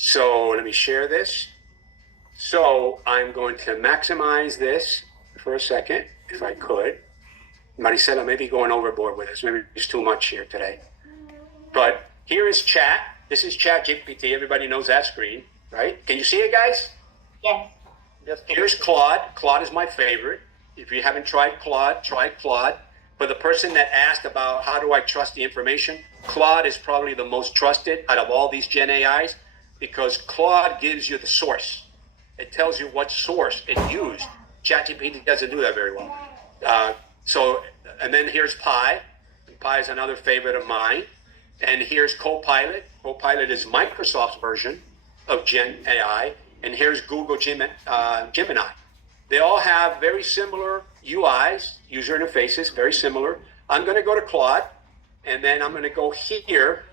So let me share this. So I'm going to maximize this for a second, if I could. Maricela may be going overboard with this. Maybe it's too much here today. But here is chat. This is Chat GPT. Everybody knows that screen, right? Can you see it, guys? Yes. Here's Claude. Claude is my favorite. If you haven't tried Claude, try Claude. For the person that asked about how do I trust the information, Claude is probably the most trusted out of all these Gen AIs because Claude gives you the source. It tells you what source it used. ChatGPT doesn't do that very well. And then here's Pi. Pi is another favorite of mine. And here's Copilot. Copilot is Microsoft's version of Gen AI. And here's Google Gemini. They all have very similar UIs, user interfaces, very similar. I'm going to go to Claude, and then I'm going to go here,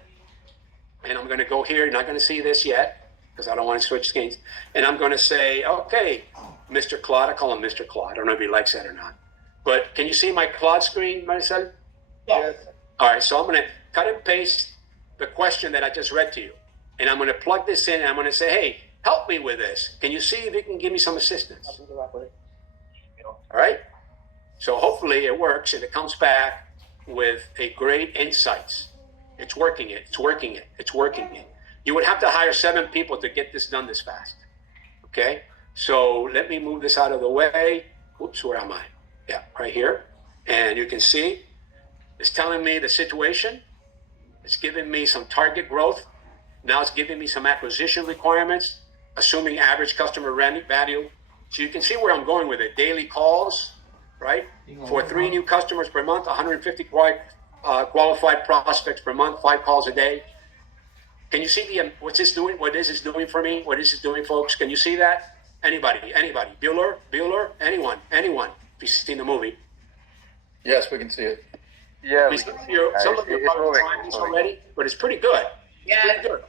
and I'm going to go here. You're not going to see this yet because I don't want to switch screens. And I'm going to say, okay, Mr. Claude. I call him Mr. Claude. I don't know if he likes that or not. But can you see my Claude screen, Maricel? Yes. All right, so I'm going to cut and paste the question that I just read to you. And I'm going to plug this in, and I'm going to say, hey, help me with this. Can you see if you can give me some assistance? All right. So hopefully it works and it comes back with a great insights. It's working it. It's working it. It's working it. You would have to hire 7 people to get this done this fast. Okay. So let me move this out of the way. Oops, where am I? Yeah, right here. And you can see it's telling me the situation. It's giving me some target growth. Now it's giving me some acquisition requirements, assuming average customer value. So you can see where I'm going with it. Daily calls, right? For 3 new customers per month, 150 qualified prospects per month, 5 calls a day. Can you see what's this doing? What is this doing for me? What is this doing, folks? Can you see that? Anybody? Bueller? Anyone? If you've seen the movie. Yes, we can see it. Yeah. Some of you are probably trying this already, but it's pretty good. Yeah. Pretty good.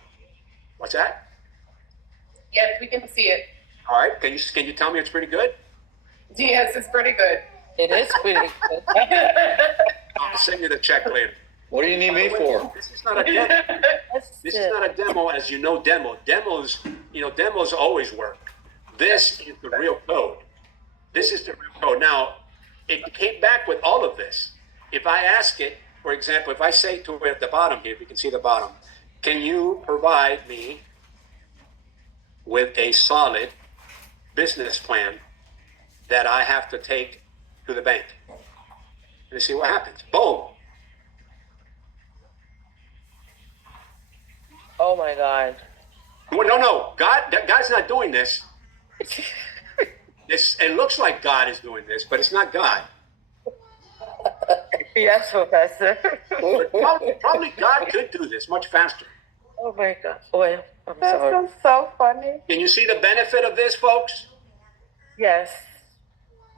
What's that? Yes, we can see it. All right. Can you tell me it's pretty good? Yes, it's pretty good. It is pretty good. I'll send you the check later. What do you need me for? This is not a demo. This is not a demo, as you know. Demos always work. This is the real code. This is the real code. Now, it came back with all of this. If I ask it, for example, if I say to it at the bottom here, if you can see the bottom, can you provide me with a solid business plan that I have to take to the bank? Let's see what happens. Boom. Oh my God. Well, no. God's not doing this. It looks like God is doing this, but it's not God. Yes, Professor. Probably God could do this much faster. Oh my God. Well, I'm That's sorry. so funny. Can you see the benefit of this, folks? Yes.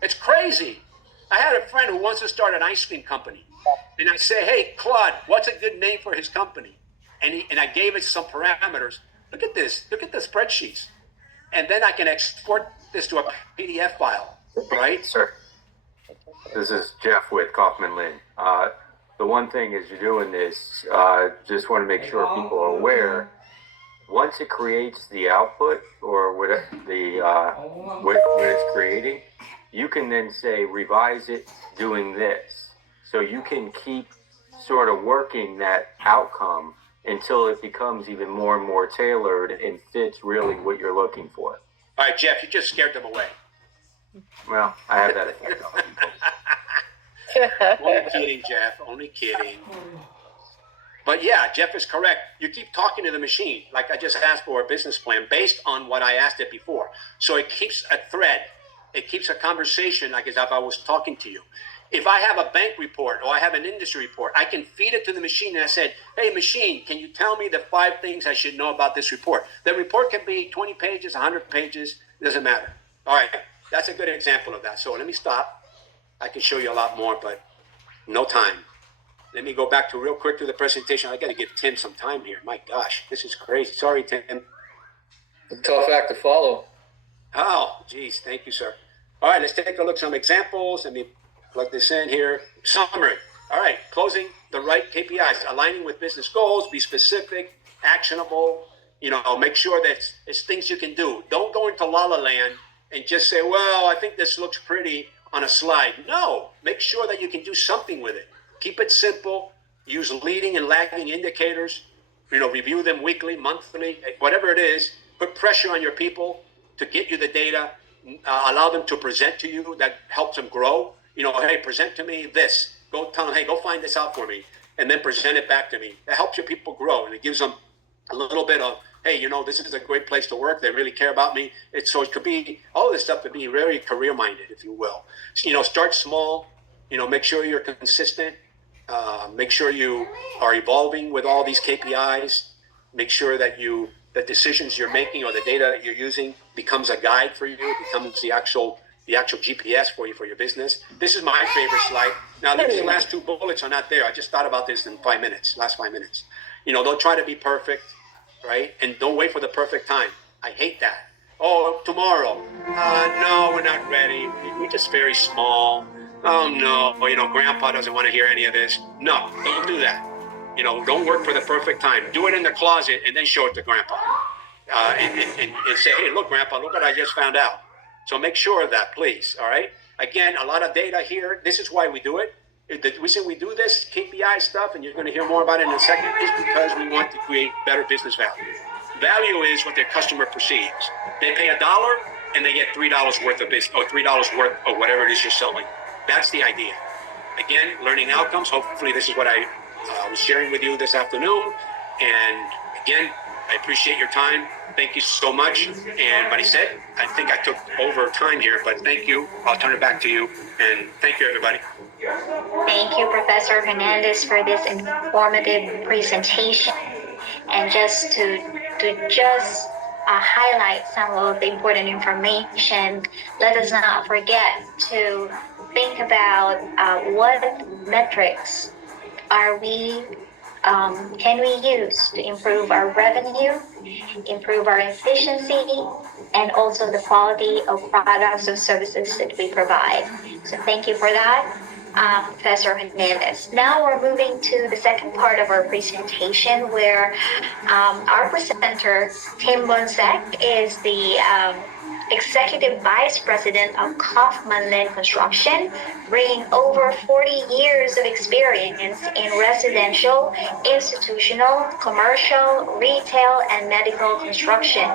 It's crazy. I had a friend who wants to start an ice cream company. And I say, hey, Claude, what's a good name for his company? And I gave it some parameters. Look at this. Look at the spreadsheets. And then I can export this to a PDF file, right? Sir, this is Jeff with Kaufman Lynn. The one thing is you're doing this, just want to make sure people are aware. Once it creates the output or what it's creating, you can then say revise it doing this. So you can keep sort of working that outcome until it becomes even more and more tailored and fits really what you're looking for. All right, Jeff, you just scared them away. Well, I have that effect on people. Only kidding, Jeff. Only kidding. But yeah, Jeff is correct. You keep talking to the machine, like I just asked for a business plan based on what I asked it before. So it keeps a thread. It keeps a conversation like as if I was talking to you. If I have a bank report or I have an industry report, I can feed it to the machine and I said, hey, machine, can you tell me the 5 things I should know about this report? The report can be 20 pages, 100 pages, it doesn't matter. All right, that's a good example of that. So let me stop. I can show you a lot more, but no time. Let me go back to real quick to the presentation. I got to give Tim some time here. My gosh, this is crazy. Sorry, Tim. It's a tough act to follow. Oh, geez. Thank you, sir. All right, let's take a look at some examples. Let me plug this in here. Summary. All right, closing the right KPIs, aligning with business goals, be specific, actionable, Make sure that it's things you can do. Don't go into la la land and just say, well, I think this looks pretty on a slide. No, make sure that you can do something with it. Keep it simple. Use leading and lagging indicators. Review them weekly, monthly, whatever it is. Put pressure on your people to get you the data. Allow them to present to you. That helps them grow. Hey, present to me this. Go tell them, hey, go find this out for me, and then present it back to me. That helps your people grow, and it gives them a little bit of, hey, this is a great place to work. They really care about me. So it could be, all this stuff could be very career minded, if you will. Start small. Make sure you're consistent. Make sure you are evolving with all these KPIs. Make sure that the decisions you're making or the data that you're using becomes a guide for you. It becomes the actual GPS for you for your business. This is my favorite slide. Now, these last two bullets are not there. I just thought about this in last 5 minutes. Don't try to be perfect, right? And don't wait for the perfect time. I hate that. Oh, tomorrow. No, we're not ready. We're just very small. Oh, no. Grandpa doesn't want to hear any of this. No, don't do that. Don't work for the perfect time. Do it in the closet and then show it to Grandpa. And say, hey, look, Grandpa, look what I just found out. So make sure of that, please. All right. Again, a lot of data here. This is why we do it. The reason we do this KPI stuff, and you're going to hear more about it in a second, is because we want to create better business value. Value is what their customer perceives. They pay $1 and they get $3 worth of business, or $3 worth of whatever it is you're selling. That's the idea. Again, learning outcomes. Hopefully, this is what I was sharing with you this afternoon. And again, I appreciate your time. Thank you so much. And what he said, I think I took over time here, but thank you. I'll turn it back to you. And thank you, everybody. Thank you, Professor Hernandez, for this informative presentation. And just to highlight some of the important information, let us not forget to think about what metrics can we use to improve our revenue, improve our efficiency, and also the quality of products or services that we provide. So thank you for that, Professor Hernandez. Now we're moving to the second part of our presentation, where our presenter, Tim Bonsek, is the Executive Vice President of Kaufman Lin Construction, bringing over 40 years of experience in residential, institutional, commercial, retail, and medical construction.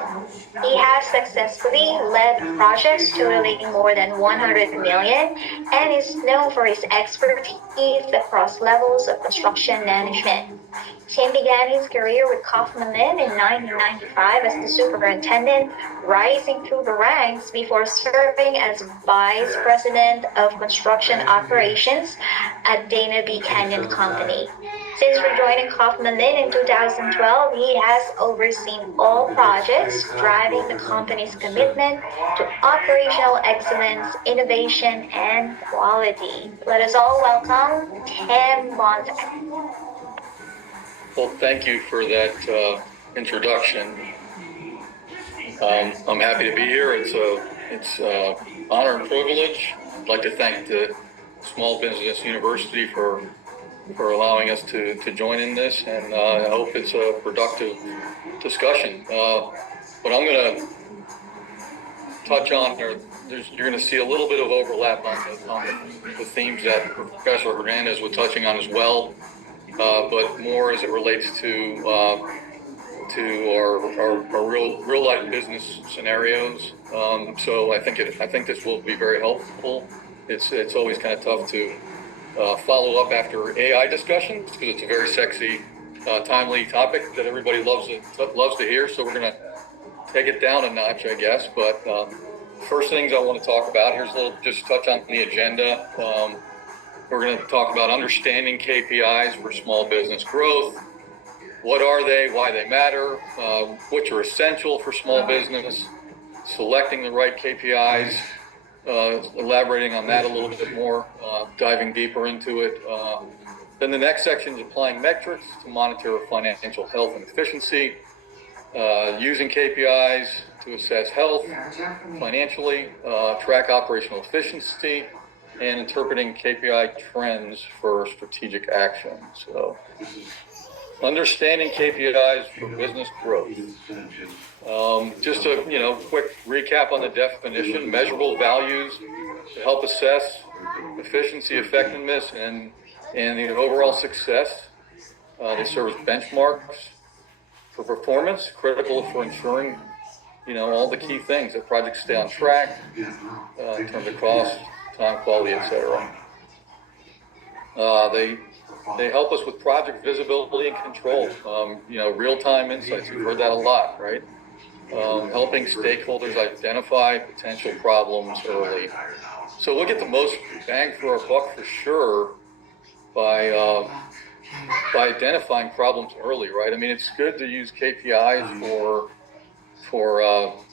He has successfully led projects totaling more than 100 million and is known for his expertise across levels of construction management. Tim began his career with Kaufman Lin in 1995 as the superintendent, rising through the ranks before serving as Vice President of Construction Operations at Dana B. Canyon Company. Since rejoining Kaufman Lin in 2012, he has overseen all projects, driving the company's commitment to operational excellence, innovation, and quality. Let us all welcome Tim Bonsek. Well, thank you for that introduction. I'm happy to be here. It's an honor and privilege. I'd like to thank the Small Business University for allowing us to join in this, and I hope it's a productive discussion. What I'm going to touch on here, you're going to see a little bit of overlap on the themes that Professor Hernandez was touching on as well. But more as it relates to our real life business scenarios. So I think this will be very helpful. It's always kind of tough to follow up after AI discussions because it's a very sexy, timely topic that everybody loves to hear. So we're gonna take it down a notch, I guess. But first things I want to talk about, just touch on the agenda. We're going to talk about understanding KPIs for small business growth. What are they? Why they matter? Which are essential for small business? Selecting the right KPIs. Elaborating on that a little bit more. Diving deeper into it. Then the next section is applying metrics to monitor financial health and efficiency. Using KPIs to assess health financially. Track operational efficiency. And interpreting KPI trends for strategic action. So understanding KPIs for business growth. Just a quick recap on the definition: measurable values to help assess efficiency, effectiveness, and the overall success. They serve as benchmarks for performance, critical for ensuring all the key things that projects stay on track in terms of cost, time, quality, etc. They help us with project visibility and control. Real-time insights. We've heard that a lot, right? Helping stakeholders identify potential problems early. So we'll get the most bang for our buck for sure by identifying problems early, right? I mean, it's good to use KPIs for what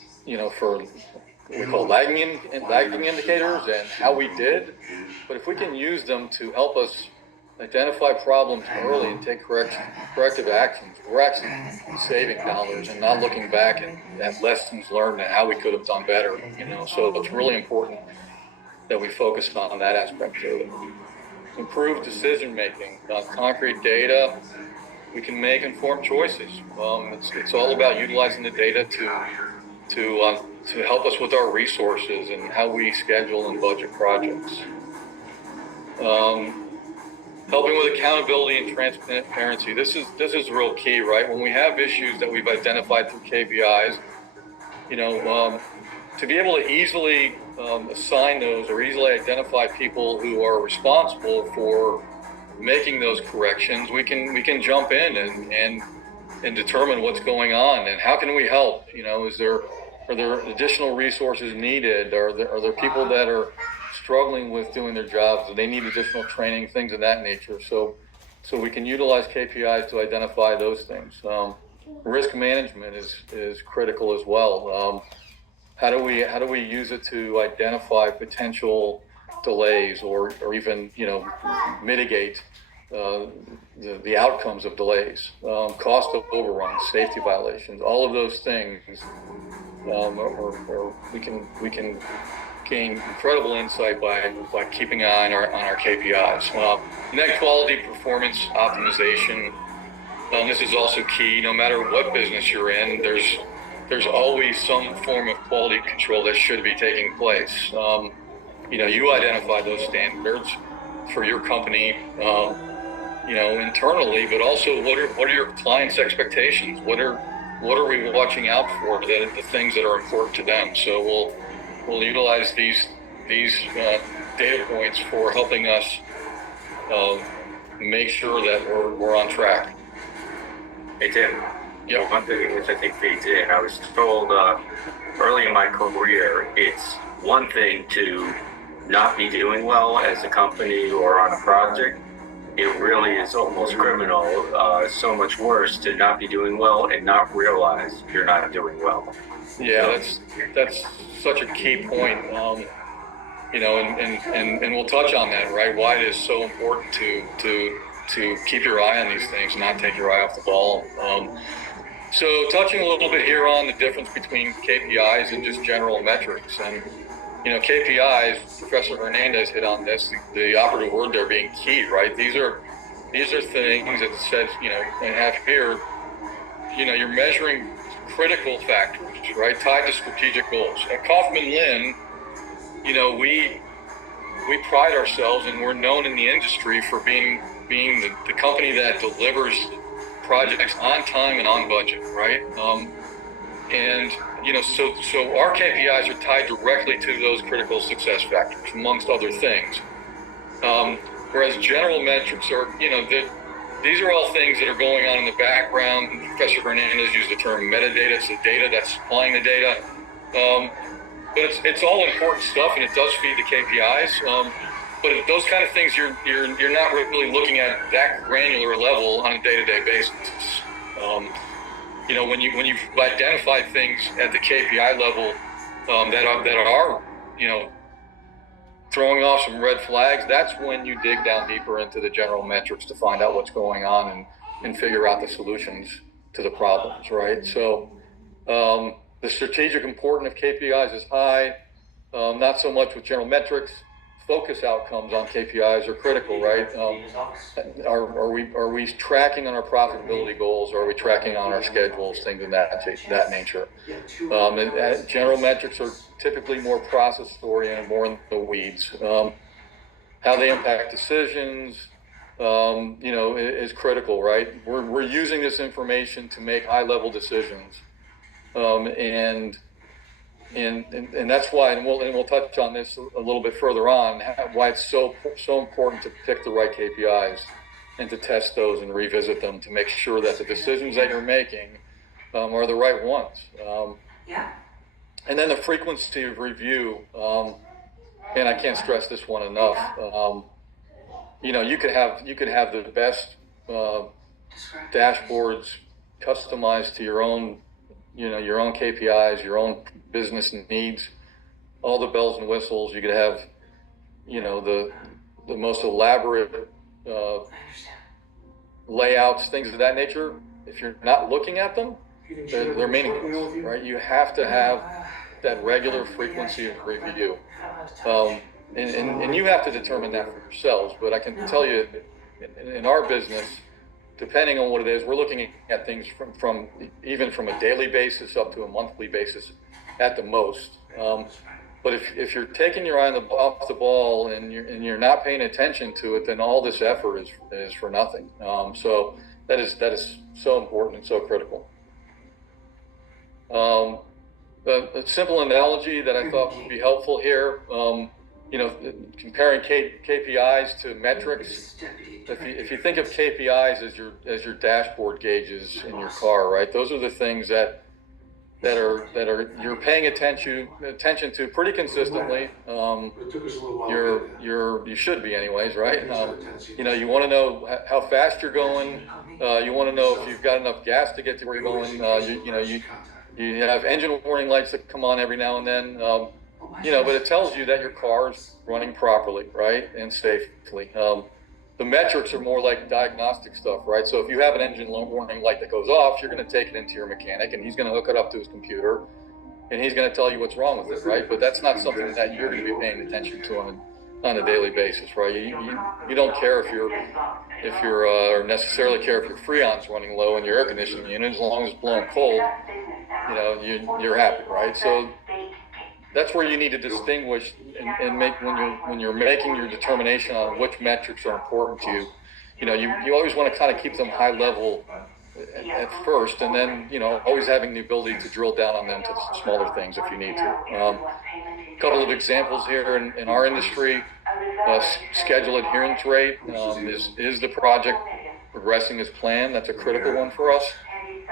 we call lagging indicators and how we did. But if we can use them to help us identify problems early and take corrective actions, we're actually saving dollars and not looking back at lessons learned and how we could have done better. So it's really important that we focus on that aspect of it. Improve decision making, concrete data. We can make informed choices. It's all about utilizing the data to help us with our resources and how we schedule and budget projects. Helping with accountability and transparency. This is real key, right? When we have issues that we've identified through KPIs, to be able to easily assign those or easily identify people who are responsible for making those corrections, we can jump in and determine what's going on and how can we help. Are there additional resources needed? Are there people that are struggling with doing their jobs? Do they need additional training? Things of that nature. So we can utilize KPIs to identify those things. Risk management is critical as well. How do we use it to identify potential delays or even mitigate the outcomes of delays, cost of overruns, safety violations, all of those things. Or we can gain incredible insight by keeping an eye on our KPIs. And then quality performance optimization. This is also key. No matter what business you're in, there's always some form of quality control that should be taking place. You identify those standards for your company, internally, but also what are your clients' expectations? What are we watching out for? The things that are important to them. So we'll utilize these data points for helping us make sure that we're on track. Hey Tim. Yeah. One thing which I think feeds in, I was told early in my career, it's one thing to not be doing well as a company or on a project. It really is almost criminal, so much worse to not be doing well and not realize you're not doing well. Yeah, that's such a key point. And we'll touch on that, right? Why it is so important to keep your eye on these things, not take your eye off the ball. So touching a little bit here on the difference between KPIs and just general metrics. And KPIs, Professor Hernandez hit on this, the operative word there being key, right? These are things that says, and have here, you're measuring critical factors, right? Tied to strategic goals. At Kaufman Lynn, we pride ourselves and we're known in the industry for being the company that delivers projects on time and on budget, right? So our KPIs are tied directly to those critical success factors, amongst other things. Whereas general metrics are, these are all things that are going on in the background. Professor Hernandez used the term metadata. It's the data that's supplying the data. But it's all important stuff, and it does feed the KPIs. But those kind of things, you're not really looking at that granular level on a day-to-day basis. When you've identified things at the KPI level that are throwing off some red flags, that's when you dig down deeper into the general metrics to find out what's going on and figure out the solutions to the problems, right? So the strategic importance of KPIs is high, not so much with general metrics. focus outcomes on KPIs are critical, right? Are we tracking on our profitability goals? Are we tracking on our schedules, things of that nature? And general metrics are typically more process oriented, more in the weeds. How they impact decisions, is critical, right? We're using this information to make high level decisions, and that's why, and we'll touch on this a little bit further on, why it's so important to pick the right KPIs and to test those and revisit them to make sure that the decisions that you're making are the right ones. And then the frequency of review, and I can't stress this one enough. You could have the best dashboards customized to your own KPIs, your own business needs, all the bells and whistles. You could have, the most elaborate layouts, things of that nature. If you're not looking at them, they're meaningless, right? You have to have that regular frequency of review. And you have to determine that for yourselves, but I can tell you in our business, depending on what it is, we're looking at things from even from a daily basis up to a monthly basis at the most. But if you're taking your eye off the ball and you're not paying attention to it, then all this effort is for nothing. So that is so important and so critical. A simple analogy that I thought would be helpful here, comparing KPIs to metrics. If you think of KPIs as your dashboard gauges in your car, right? Those are the things that you're paying attention to pretty consistently. You should be anyways, right? You want to know how fast you're going. You want to know if you've got enough gas to get to where you're going. You have engine warning lights that come on every now and then. But it tells you that your car is running properly, right, and safely. The metrics are more like diagnostic stuff, right? So if you have an engine warning light that goes off, you're going to take it into your mechanic, and he's going to hook it up to his computer, and he's going to tell you what's wrong with it, right? But that's not something that you're going to be paying attention to on a daily basis, right? You don't care if you're or necessarily care if your freon's running low in your air conditioning unit, as long as it's blowing cold, you're happy, right? So that's where you need to distinguish and make when you're making your determination on which metrics are important to you. You always want to kind of keep them high level at first, and then always having the ability to drill down on them to the smaller things if you need to. A couple of examples here in our industry: schedule adherence rate is the project progressing as planned. That's a critical one for us.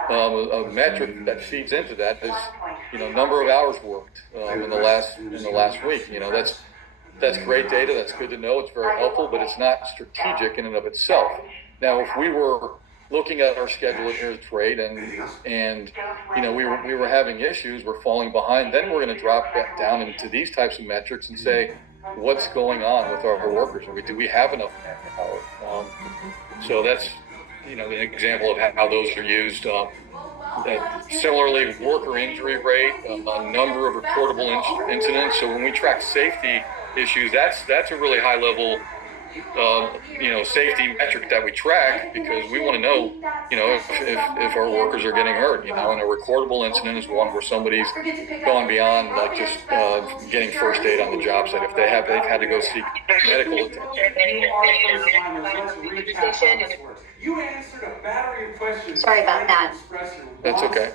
A metric that feeds into that is number of hours worked in the last week. That's great data. That's good to know. It's very helpful, but it's not strategic in and of itself. Now, if we were looking at our schedule adherence rate and we were having issues, we're falling behind, then we're going to drop that down into these types of metrics and say, what's going on with our workers? Do we have enough manpower? So that's an example of how those are used. Similarly, worker injury rate, a number of reportable incidents. So when we track safety issues, that's a really high level safety metric that we track, because we want to know if our workers are getting hurt. And a recordable incident is one where somebody's gone beyond like just getting first aid on the job site. If they've had to go seek medical attention. You answered a battery of questions. Sorry about that. That's okay.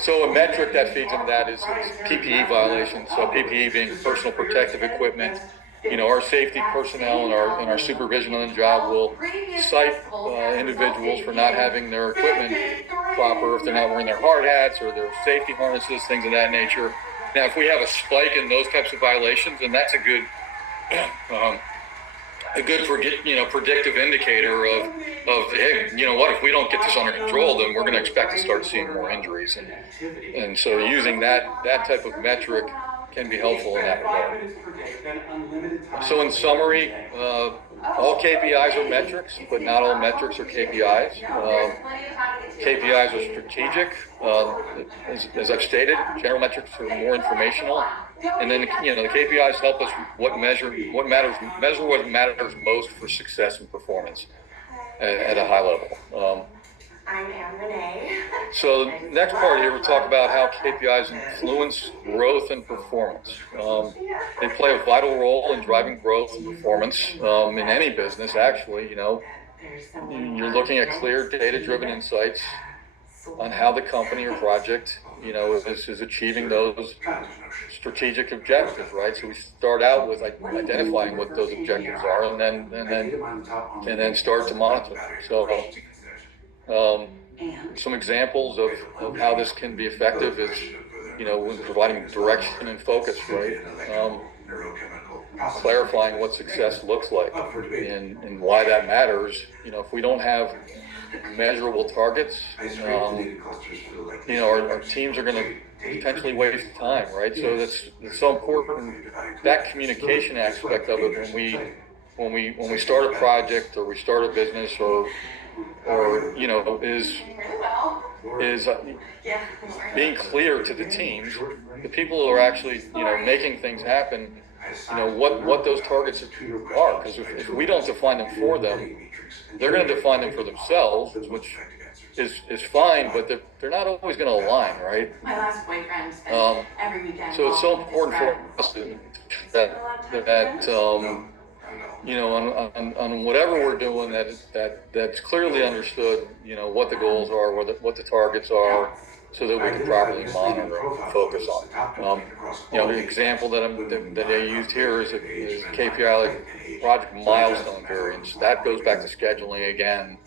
So a metric that feeds into that is PPE violations. So PPE being personal protective equipment. Our safety personnel and our supervision on the job will cite individuals for not having their equipment proper, if they're not wearing their hard hats or their safety harnesses, things of that nature. Now, if we have a spike in those types of violations, then that's a good predictive indicator of hey, if we don't get this under control, then we're going to expect to start seeing more injuries. And so using that type of metric can be helpful in that 5 regard. minutes per day, then unlimited time. So in summary, all KPIs are metrics, but not all metrics are KPIs. KPIs are strategic, as I've stated. General metrics are more informational, and then the KPIs help us measure what matters most for success and performance at a high level. I'm Renee. So next part here, we'll talk about how KPIs influence growth and performance. They play a vital role in driving growth and performance in any business, actually. You're looking at clear data-driven insights on how the company or project, is achieving those strategic objectives, right? So we start out with identifying what those objectives are, and then start to monitor them. So some examples of how this can be effective is, when providing direction and focus, right? Clarifying what success looks like and why that matters. If we don't have measurable targets, our teams are going to potentially waste time, right? So it's so important, that communication aspect of it when we start a project or we start a business or is being clear to the teams, the people who are actually making things happen, what those targets are. Because if we don't define them for them, they're going to define them for themselves, which is fine, but they're not always going to align, right? My last boyfriend spent every weekend. So it's so important for us that on whatever we're doing, that's clearly understood, what the goals are, what the targets are, so that we can properly monitor and focus on. The example that I used here is KPI, like project milestone variance. That goes back to scheduling again.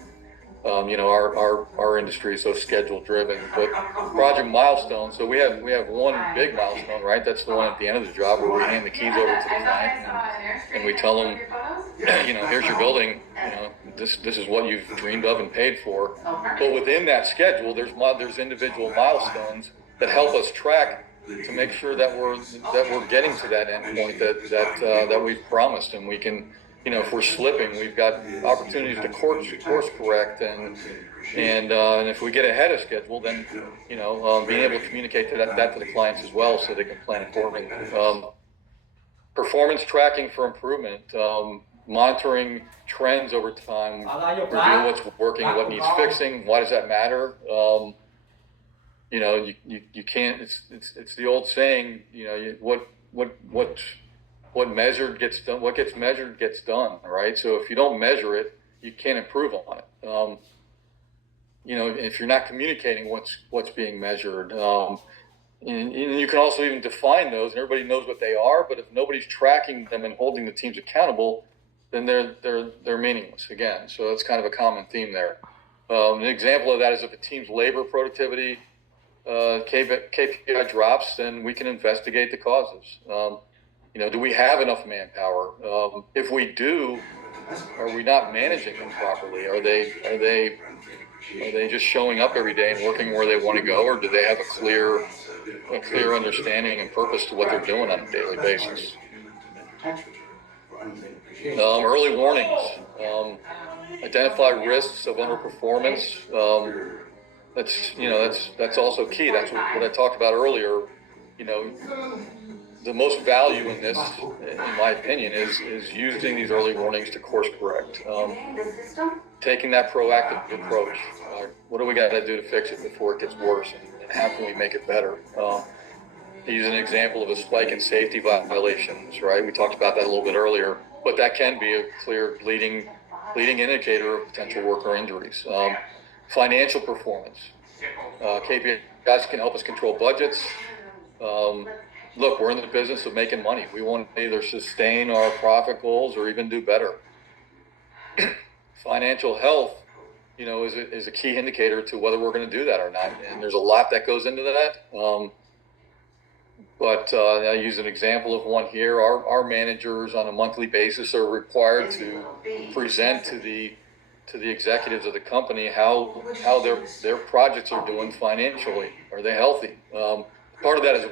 Our industry is so schedule driven, but project milestones. So we have one big milestone, right? That's the one at the end of the job where we hand the keys over to the client and we tell them, here's your building. This is what you've dreamed of and paid for. But within that schedule, there's individual milestones that help us track to make sure that we're getting to that end point that we've promised, and we can. If we're slipping, we've got opportunities to course correct, and if we get ahead of schedule, then being able to communicate that to the clients as well, so they can plan accordingly. Performance tracking for improvement, monitoring trends over time, review what's working, what needs fixing, why does that matter? You can't. It's the old saying. What measured gets done. What gets measured gets done, right? So if you don't measure it, you can't improve on it. If you're not communicating what's being measured, and you can also even define those, and everybody knows what they are. But if nobody's tracking them and holding the teams accountable, then they're meaningless again. So that's kind of a common theme there. An example of that is if a team's labor productivity KPI drops, then we can investigate the causes. Do we have enough manpower? If we do, are we not managing them properly? Are they just showing up every day and working where they want to go, or do they have a clear understanding and purpose to what they're doing on a daily basis? Early warnings, identify risks of underperformance. That's also key. That's what I talked about earlier. The most value in this, in my opinion, is using these early warnings to course correct. Taking that proactive approach. What do we got to do to fix it before it gets worse, and how can we make it better? Use an example of a spike in safety violations, right? We talked about that a little bit earlier, but that can be a clear leading indicator of potential worker injuries. Financial performance. KPIs can help us control budgets. Look, we're in the business of making money. We want to either sustain our profit goals or even do better. Financial health, is a key indicator to whether we're going to do that or not. And there's a lot that goes into that. But I use an example of one here. Our managers on a monthly basis are required to present to the executives of the company how their projects are doing financially. Are they healthy? Part of that is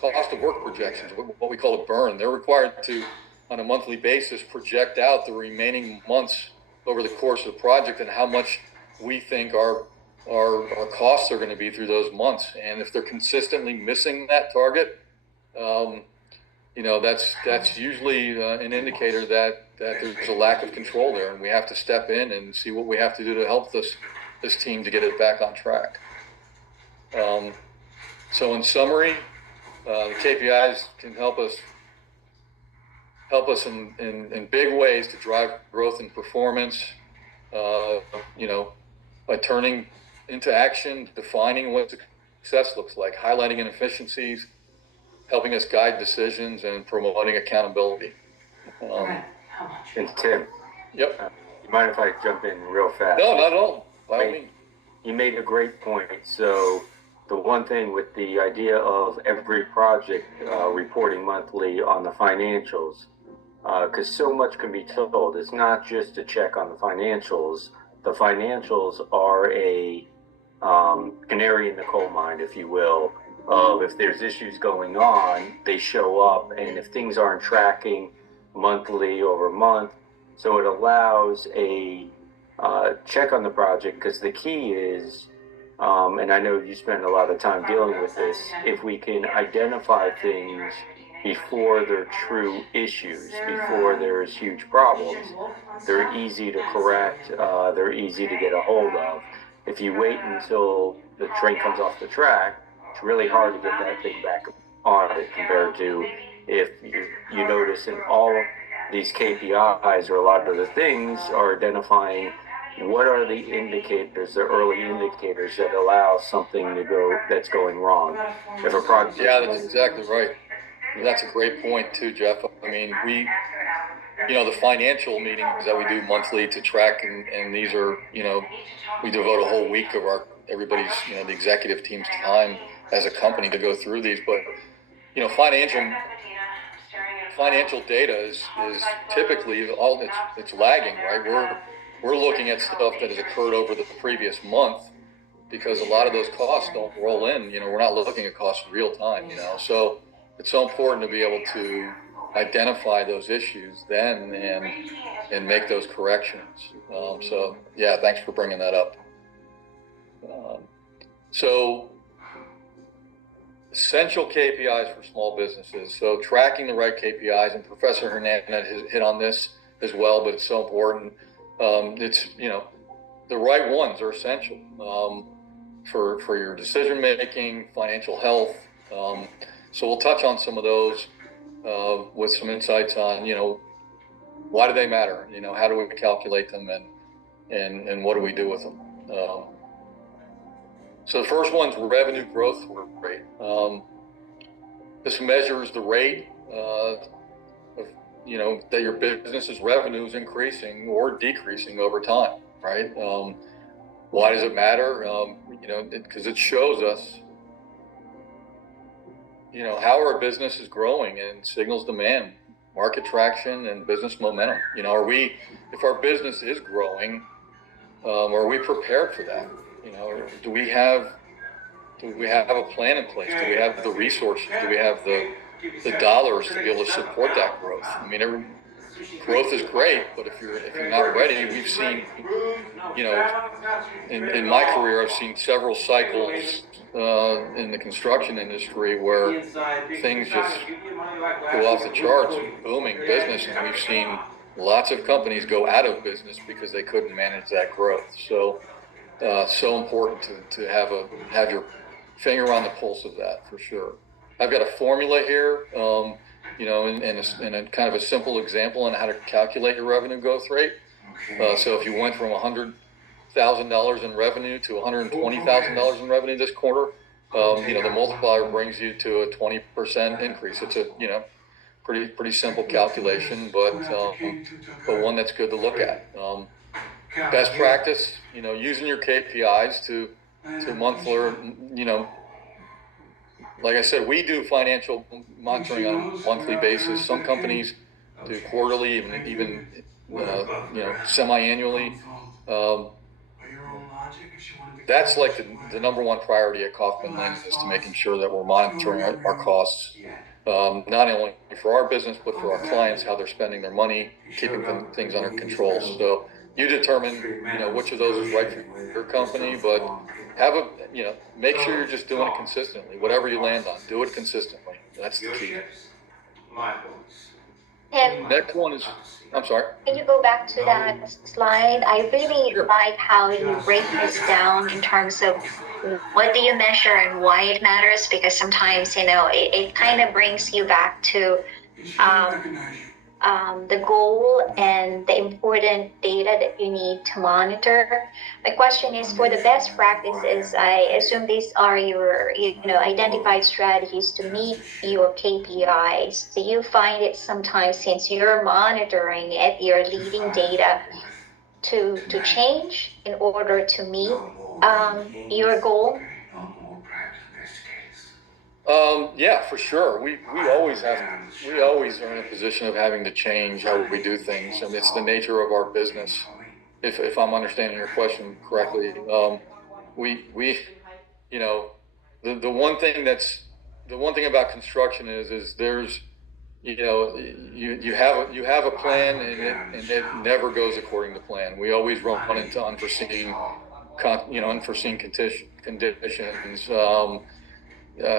cost of work projections, what we call a burn. They're required to, on a monthly basis, project out the remaining months over the course of the project and how much we think our costs are going to be through those months. And if they're consistently missing that target, that's usually an indicator that there's a lack of control there, and we have to step in and see what we have to do to help this team to get it back on track. So in summary, the KPIs can help us in big ways to drive growth and performance, by turning into action, defining what success looks like, highlighting inefficiencies, helping us guide decisions, and promoting accountability. And Tim, Yep. you mind if I jump in real fast? No, not at all. By all means. You made a great point. So the one thing with the idea of every project reporting monthly on the financials, because so much can be told. It's not just a check on the financials. The financials are a canary in the coal mine, if you will, of if there's issues going on, they show up, and if things aren't tracking monthly over month, so it allows a check on the project, because the key is, and I know you spend a lot of time dealing with this, if we can identify things before they're true issues, before there's huge problems, they're easy to correct, they're easy to get a hold of. If you wait until the train comes off the track, it's really hard to get that thing back on it, compared to if you notice in all these KPIs, or a lot of the things are identifying what are the indicators, the early indicators that allow something to go that's going wrong. If a project, yeah, that's exactly right. That's a great point too, Jeff. I mean, the financial meetings that we do monthly to track, and these are, we devote a whole week of everybody's, the executive team's time as a company to go through these. But, financial data is typically it's lagging, right? We're looking at stuff that has occurred over the previous month, because a lot of those costs don't roll in. We're not looking at costs in real time, so it's so important to be able to identify those issues then and make those corrections. So yeah, thanks for bringing that up. So essential KPIs for small businesses. So tracking the right KPIs, and Professor Hernandez has hit on this as well, but it's so important. It's, the right ones are essential for your decision making, financial health. So we'll touch on some of those with some insights on, why do they matter? How do we calculate them, and what do we do with them? So the first one's revenue growth rate. This measures the rate of, that your business's revenue is increasing or decreasing over time, right? Why does it matter? Because it shows us, how our business is growing and signals demand, market traction, and business momentum. If our business is growing, are we prepared for that? Do we have a plan in place? Do we have the resources? Do we have the dollars to be able to support that growth? I mean, growth is great, but if you're not ready, we've seen, in my career, I've seen several cycles in the construction industry where things just go off the charts, booming business, and we've seen lots of companies go out of business because they couldn't manage that growth. So important to have your finger on the pulse of that, for sure. I've got a formula here, and a kind of a simple example on how to calculate your revenue growth rate. So if you went from $100,000 in revenue to $120,000 in revenue this quarter, the multiplier brings you to a 20% increase. It's a pretty simple calculation, but one that's good to look at. Best practice, using your KPIs to monthly, like I said, we do financial monitoring on a monthly basis. Some companies do quarterly, even semi-annually. that's like the number one priority at Kaufman Lane is to making sure that we're monitoring our costs, not only for our business, but for our clients, how they're spending their money, keeping things under control. So you determine, which of those is right for your company, but make sure you're just doing it consistently. Whatever you land on, do it consistently. That's the key. Tim, Next one is, I'm sorry. can you go back to that slide? I really like how you break this down in terms of what do you measure and why it matters, because sometimes, it kind of brings you back to the goal and the important data that you need to monitor. My question is, for the best practices, I assume these are your identified strategies to meet your KPIs. Do you find it sometimes, since you're monitoring it, you're leading data to change in order to meet your goal? Yeah, for sure. We always are in a position of having to change how we do things. And it's the nature of our business. If I'm understanding your question correctly, the one thing about construction is there's, you have a plan and it never goes according to plan. We always run into unforeseen conditions.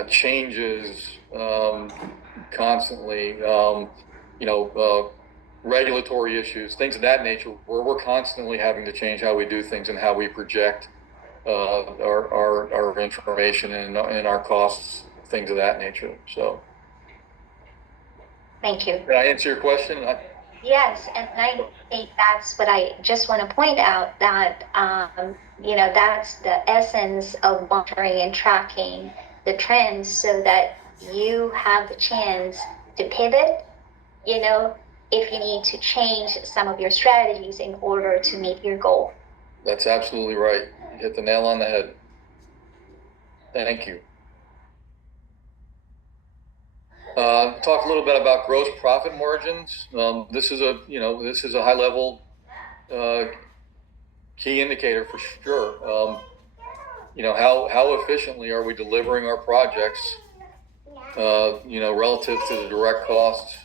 Changes constantly, regulatory issues, things of that nature, where we're constantly having to change how we do things and how we project our information and our costs, things of that nature. So, Thank you. did I answer your question? Yes, and I think that's what I just want to point out, that that's the essence of monitoring and tracking the trends, so that you have the chance to pivot, if you need to change some of your strategies in order to meet your goal. That's absolutely right. You hit the nail on the head. Thank you. Talk a little bit about gross profit margins. This is a high level key indicator for sure. How efficiently are we delivering our projects, relative to the direct costs?